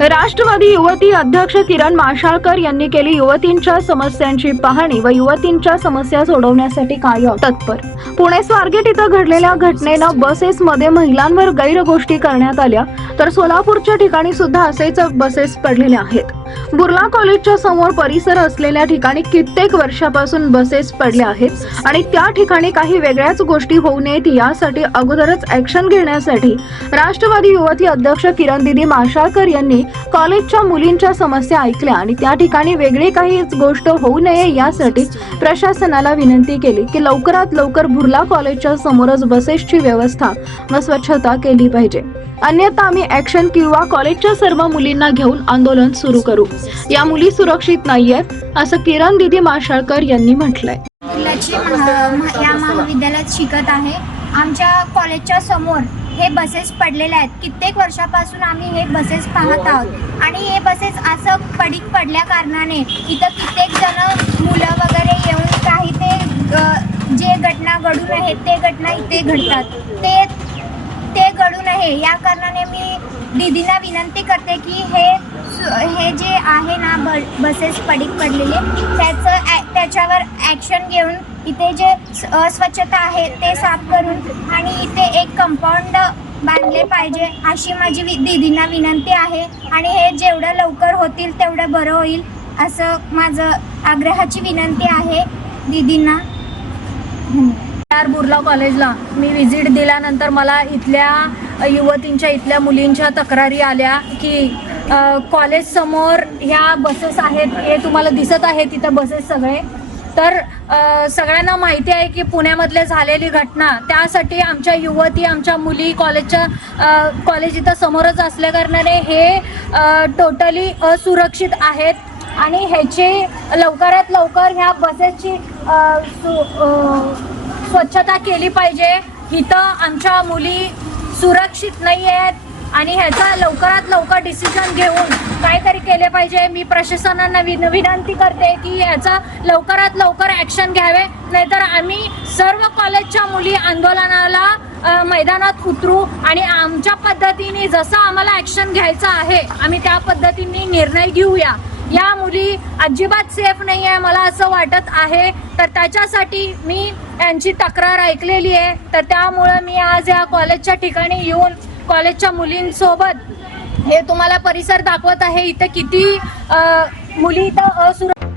राष्ट्रवादी युवती अध्यक्ष किरण माशाळकर यांनी केली युवतींच्या समस्यांची पाहणी व युवतींच्या समस्या सोडवण्यासाठी कायम तत्पर। पुणे स्वारगेट इथं घडलेल्या घटनेनं बसेसमध्ये महिलांवर गैरगोष्टी करण्यात आल्या, तर सोलापूरच्या ठिकाणी सुद्धा असेच बसेस पडलेले आहेत। बुर्ला कॉलेजच्या समोर परिसर असलेल्या ठिकाणी कित्येक वर्षापासून बसेस पडल्या आहेत आणि त्या ठिकाणी काही वेगळ्याच गोष्टी होऊ नयेत यासाठी अगोदरच ऍक्शन घेण्यासाठी राष्ट्रवादी युवती अध्यक्ष किरण दीदी माशाळकर यांनी कॉलेजच्या मुलींच्या समस्या ऐकल्या आणि त्या ठिकाणी वेगळी काही गोष्ट होऊ नये यासाठी प्रशासनाला विनंती केली की लवकरात लवकर बुर्ला कॉलेजच्या समोरच बसेसची व्यवस्था व स्वच्छता केली पाहिजे, अन्यथा आम्ही ऍक्शन किंवा कॉलेजच्या सर्व मुलींना घेऊन आंदोलन सुरू करू। या मुली सुरक्षित नाहीयेत असं किरण दीदी माशाळकर यांनी म्हटलंय। या महाविद्यालयात शिकत आहे। आमच्या कॉलेजच्या समोर हे बसेस पडलेले आहेत। कित्येक वर्षापासून आम्ही हे बसेस पाहत आहोत आणि हे बसेस असं पडीक पडल्या कारणाने इथं कित्येक जण मुलं वगैरे येऊन काही ते जे घटना घडून आहेत ते घटना इथे घडतात, ते घडू नये या कारणाने मी दीदींना विनंती करते की हे जे आहे ना बसेस पडीक पडलेले त्याच्यावर ॲक्शन घेऊन इथे जे अस्वच्छता आहे ते साफ करून आणि इथे एक कंपाऊंड बांधले पाहिजे अशी माझी दीदींना विनंती आहे आणि हे जेवढं लवकर होतील तेवढं बरं होईल असं माझं आग्रहाची विनंती आहे दीदींना। बुर्ला कॉलेजला मी व्हिजिट दिल्यानंतर मला इथल्या युवतींच्या इथल्या मुलींच्या तक्रारी आल्या की कॉलेज समोर ह्या बसेस आहेत, हे तुम्हाला दिसत आहे तिथं बसेस सगळे, तर सगळ्यांना माहिती आहे की पुण्यामधले झालेली घटना, त्यासाठी आमच्या युवती आमच्या मुली कॉलेज इथं समोरच असल्या कारणाने हे टोटली असुरक्षित आहेत आणि ह्याची लवकरात लवकर ह्या बसेसची स्वच्छता केली पाहिजे। इथं आमच्या मुली सुरक्षित नाही आहेत आणि ह्याचा लवकरात लवकर डिसिजन घेऊन काहीतरी केले पाहिजे। मी प्रशासनाला विनंती करते की ह्याचा लवकरात लवकर ॲक्शन घ्यावे, नाहीतर आम्ही सर्व कॉलेजच्या मुली आंदोलनाला मैदानात उतरू आणि आमच्या पद्धतीने जसं आम्हाला ॲक्शन घ्यायचं आहे आम्ही त्या पद्धतीने निर्णय घेऊया। या मुली अजिबात सेफ नाही आहे मला असं वाटत आहे, तर त्याच्यासाठी मी यांची तक्रार ऐकलेली आहे, तर त्यामुळे मी आज या कॉलेजच्या ठिकाणी येऊन कॉलेजच्या मुलींसोबत हे तुम्हाला परिसर दाखवत आहे। इथे किती मुली इथं